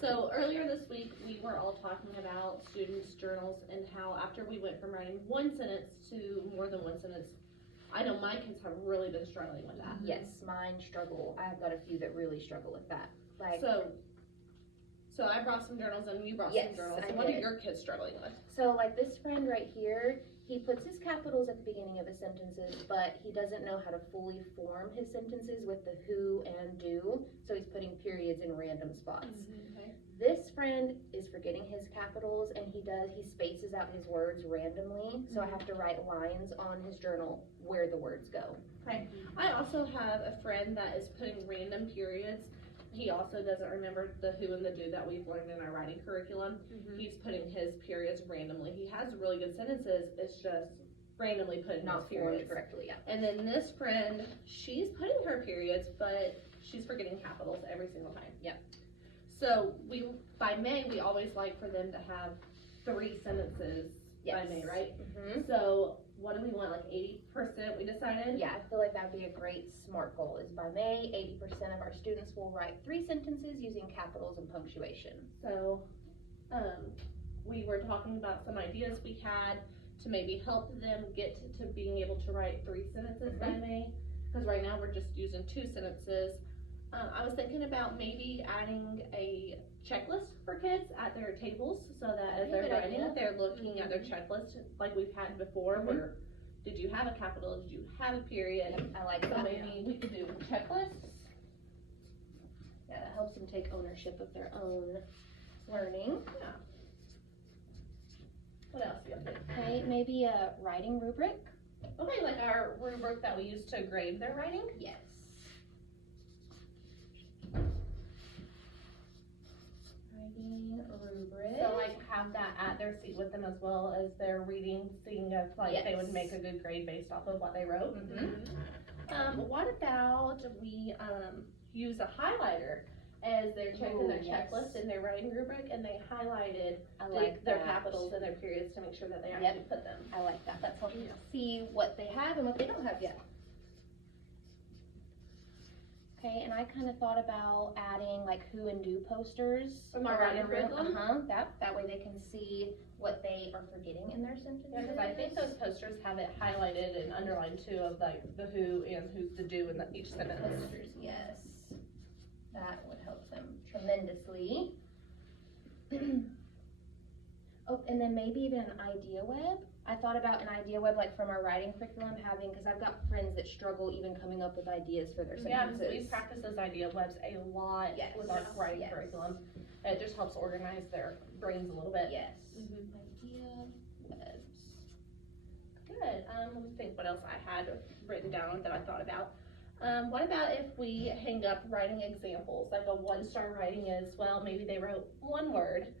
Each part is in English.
So earlier this week, we were all talking about students' journals and how after we went from writing one sentence to more than one sentence, I know my kids have really been struggling with that. Yes, mine struggle. I've got a few that really struggle with that. Like, so I brought some journals and you brought Yes, some journals. I So what are did. your kids struggling with? so like this friend right here, he puts his capitals at the beginning of his sentences, but he doesn't know how to fully form his sentences with the who and do, so he's putting periods in random spots. Okay. This friend is forgetting his capitals, and he spaces out his words randomly, so I have to write lines on his journal where the words go. Okay. I also have a friend that is putting random periods. He also doesn't remember the who and the do that we've learned in our writing curriculum. He's putting his periods randomly. He has really good sentences, it's just randomly putting Not his formed periods. correctly, yeah. And then this friend, she's putting her periods, but she's forgetting capitals every single time. Yep. So by May, we always like for them to have 3 sentences by May, right? So what do we want, like 80% we decided? Yeah, I feel like that'd be a great SMART goal, is by May, 80% of our students will write 3 sentences using capitals and punctuation. So, we were talking about some ideas we had to maybe help them get to being able to write 3 sentences by May, because right now we're just using 2 sentences. I was thinking about maybe adding a checklist for kids at their tables, so that as they're writing, they're looking at their checklist like we've had before, where did you have a capital, did you have a period? I like So that. maybe we could do checklists. Yeah, that helps them take ownership of their own learning. Yeah. What else do you think? Okay, maybe a writing rubric. Okay, like our rubric that we use to grade their writing? Yes. Writing rubric. So like have that at their seat with them as well as they're reading, seeing if like they would make a good grade based off of what they wrote. What about we use a highlighter as they're checking their checklist and their writing rubric, and they highlighted their capitals and their periods to make sure that they actually put them. I like that. That's helping them see what they have and what they don't have yet. Okay, and I kind of thought about adding like who and do posters From our around the writing room. curriculum? That way they can see what they are forgetting in their sentences. Yeah, because I think those posters have it highlighted and underlined too of like the who and who's the do in each sentence. Posters, yes. That would help them tremendously. Oh, and then maybe even an idea web. I thought about an idea web like from our writing curriculum having, because I've got friends that struggle even coming up with ideas for their Yeah, sentences. because we practice those idea webs a lot with our writing curriculum. It just helps organize their brains a little bit. Yes. Idea webs. Good. Let me think what else I had written down that I thought about. What about if we hang up writing examples? Like a 1-star writing is, well, maybe they wrote 1 word.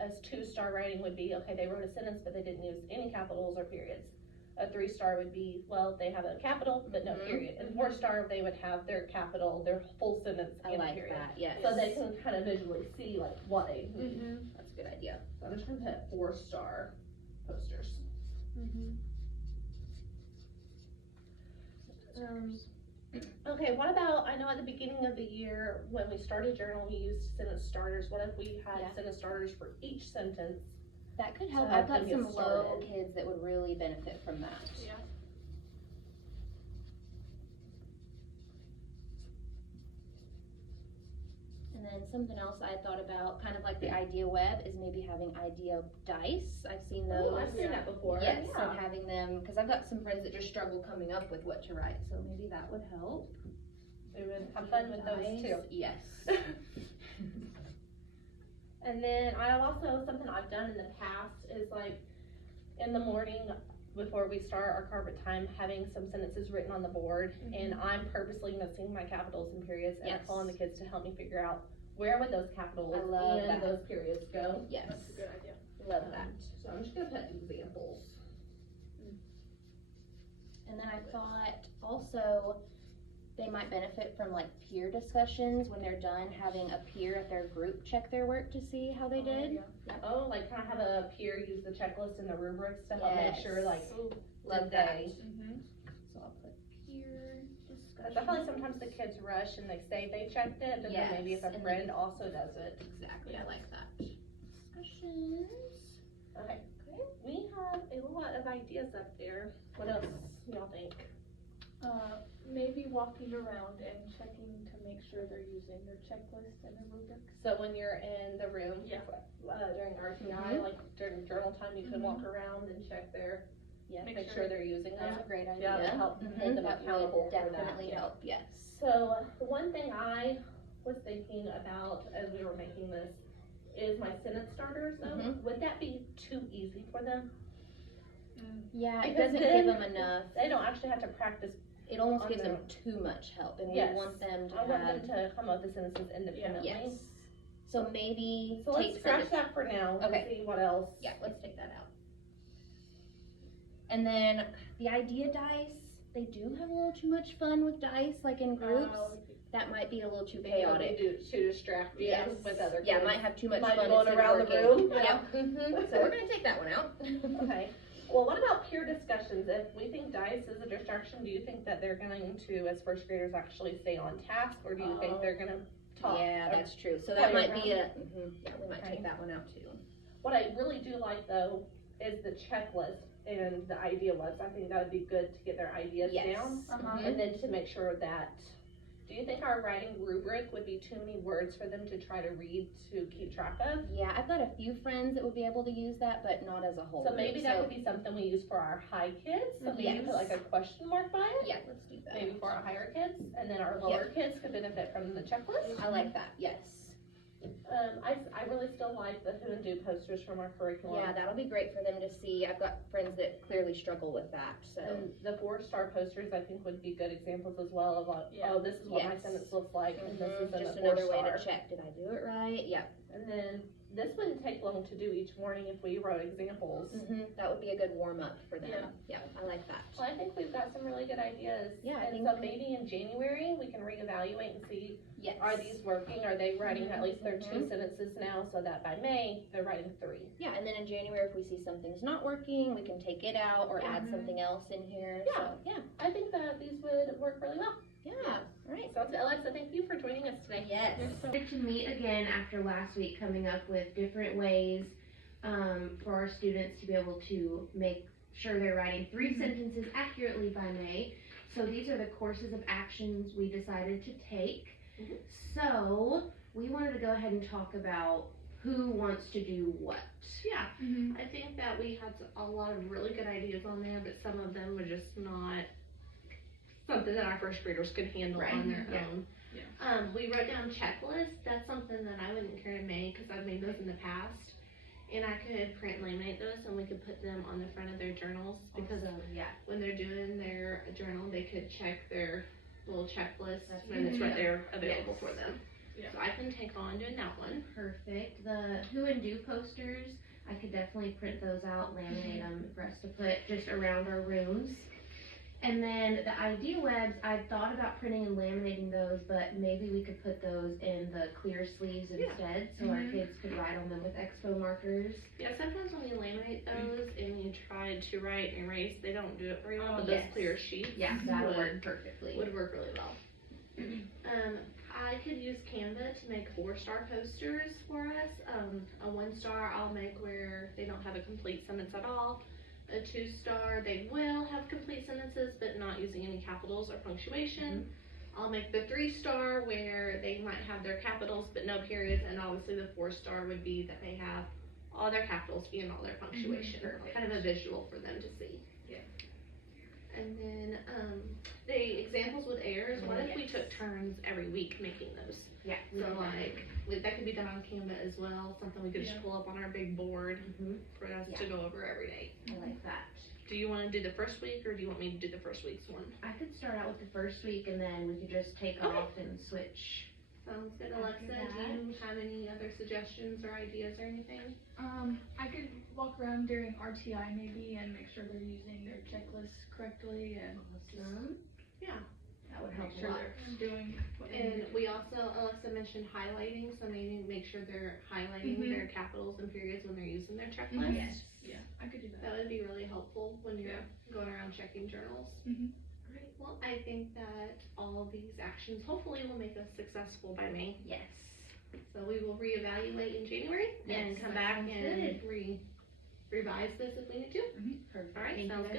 As 2-star writing would be, okay, they wrote a sentence, but they didn't use any capitals or periods. A 3-star would be, well, they have a capital, but no period. And 4-star, they would have their capital, their full sentence in a period. That, yes. So they can kind of visually see like what they mean. That's a good idea. So I'm just gonna put 4-star posters. Okay, what about, I know at the beginning of the year, when we started journal, we used sentence starters. What if we had sentence starters for each sentence? That could help. To I've help got them some get low started. kids that would really benefit from that. Yeah. And then something else I thought about, kind of like the idea web, is maybe having idea dice. I've seen those. Oh, I've seen that before. Yes, Yeah. and having them, because I've got some friends that just struggle coming up with what to write, so maybe that would help. We would have fun with those too. Yes. And then I also, something I've done in the past is like in the morning before we start our carpet time, having some sentences written on the board, and I'm purposely missing my capitals and periods, and I'm calling the kids to help me figure out where would those capitals and those periods go. Yes. That's a good idea. Love that. So I'm just gonna put examples. And then I thought also they might benefit from like peer discussions when they're done, having a peer at their group check their work to see how they did. Oh, like kind of have a peer use the checklist and the rubrics to help make sure like Love did that. they. So I'll put peer discussion. Cause I feel like sometimes the kids rush and they say they checked it, but then maybe if a Yes, and friend also does it. Exactly, I like that. Discussions. Okay, we have a lot of ideas up there. What else y'all think? Maybe walking around and checking to make sure they're using their checklist and their rubrics. So when you're in the room, Yeah. During RTI, like during journal time, you can walk around and check their, make sure they're using them. That's a great idea. Yeah, to help hold them That accountable will for that. definitely help, yes. So the one thing I was thinking about as we were making this is my sentence starters though. Would that be too easy for them? Yeah, it Because doesn't then give them enough. They don't actually have to practice. It almost on gives them their- too much help, and Yes. we want them to I want have. them to come up with sentences independently. Yes. So maybe So let's take scratch that for now and Okay. see what else. Yeah, let's take that out. And then the idea dice, they do have a little too much fun with dice, like in groups. That might be a little too chaotic. To distract you Yes. with other kids. Yeah, might have too much Might fun. going instead of around the working. room. Yeah. So we're gonna take that one out. Okay. Well, what about peer discussions? If we think dice is a distraction, do you think that they're going to, as first graders, actually stay on task, or do you think they're gonna talk? Yeah, or- that's true. So that play might be around? yeah, we might Okay. take that one out too. What I really do like though is the checklist and the idea lists. I think that would be good to get their ideas Yes. down, Mhm. and then to make sure that. Do you think our writing rubric would be too many words for them to try to read to keep track of? Yeah, I've got a few friends that would be able to use that, but not as a whole. So maybe group. that could be something we use for our high kids. So maybe Yes. put like a question mark by it. Yeah, let's do that. Maybe for our higher kids, and then our lower kids could benefit from the checklist. I like that. Yes. I really still like the who and do posters from our curriculum. Yeah, that'll be great for them to see. I've got friends that clearly struggle with that. So And the 4-star posters I think would be good examples as well of like, Yeah. oh, this is what my Yes. sentence looks like, and this is in just a another way 4-star. to check. Did I do it right? Yeah. And then this wouldn't take long to do each morning if we wrote examples. That would be a good warm up for them. Yeah. Yeah, I like that. Well, I think we've got some really good ideas. Yeah, I and think- so maybe in January we can reevaluate and see, Yes. are these working? Are they writing at least their 2 sentences now, so that by May they're writing 3? Yeah, and then in January, if we see something's not working, we can take it out or add something else in here. Yeah. So, yeah. I think that these would work really well. Yeah. All right. So, Alexa, thank you for joining us today. Yes. To meet again after last week, coming up with different ways for our students to be able to make sure they're writing 3 sentences accurately by May. So these are the courses of actions we decided to take. So we wanted to go ahead and talk about who wants to do what. Yeah, I think that we had a lot of really good ideas on there, but some of them were just not something that our first graders could handle Right. on their Yeah. own. We wrote down checklists. That's something that I wouldn't care to make because I've made those in the past. And I could print and laminate those and we could put them on the front of their journals because yeah. when they're doing their journal, they could check their little checklist That's and it's right good. there available Yes. for them. Yeah. So I can take on doing that one. Perfect. The who and do posters, I could definitely print those out, laminate them for us to put just around our rooms. And then the idea webs, I thought about printing and laminating those, but maybe we could put those in the clear sleeves instead, so our kids could write on them with expo markers. Yeah, sometimes when you laminate those and you try to write and erase, they don't do it very well, Oh, but yes. those clear sheets Yeah, that'll would, work perfectly. would work really well. I could use Canva to make 4-star posters for us. A 1-star I'll make where they don't have a complete sentence at all. A 2-star, they will have complete sentences, but not using any capitals or punctuation. I'll make the 3-star where they might have their capitals, but no periods, and obviously the 4-star would be that they have all their capitals and all their punctuation. Kind of a visual for them to see. Yeah. And then, the examples with errors, what if we took turns every week making those? Yeah. So like, that could be done on Canva as well, something we could just pull up on our big board for us to go over every day. I like that. Do you wanna do the first week, or do you want me to do the first week's one? I could start out with the first week and then we could just take Okay. off and switch. Sounds good, Alexa, do you have any other suggestions or ideas or anything? I could walk around during RTI maybe and make sure they're using their checklists correctly and Awesome. Yeah. That would make help a sure lot. they're doing what they And need. we also, Alexa mentioned highlighting, so maybe make sure they're highlighting their capitals and periods when they're using their checklist. Yes. Yeah, I could do that. That would be really helpful when you're going around checking journals. Alright, well, I think that all of these actions hopefully will make us successful by May. Yes. So we will reevaluate in January and Yes, come that back sounds and good. revise this if we need to. Perfect. Alright, Thank you sounds guys good.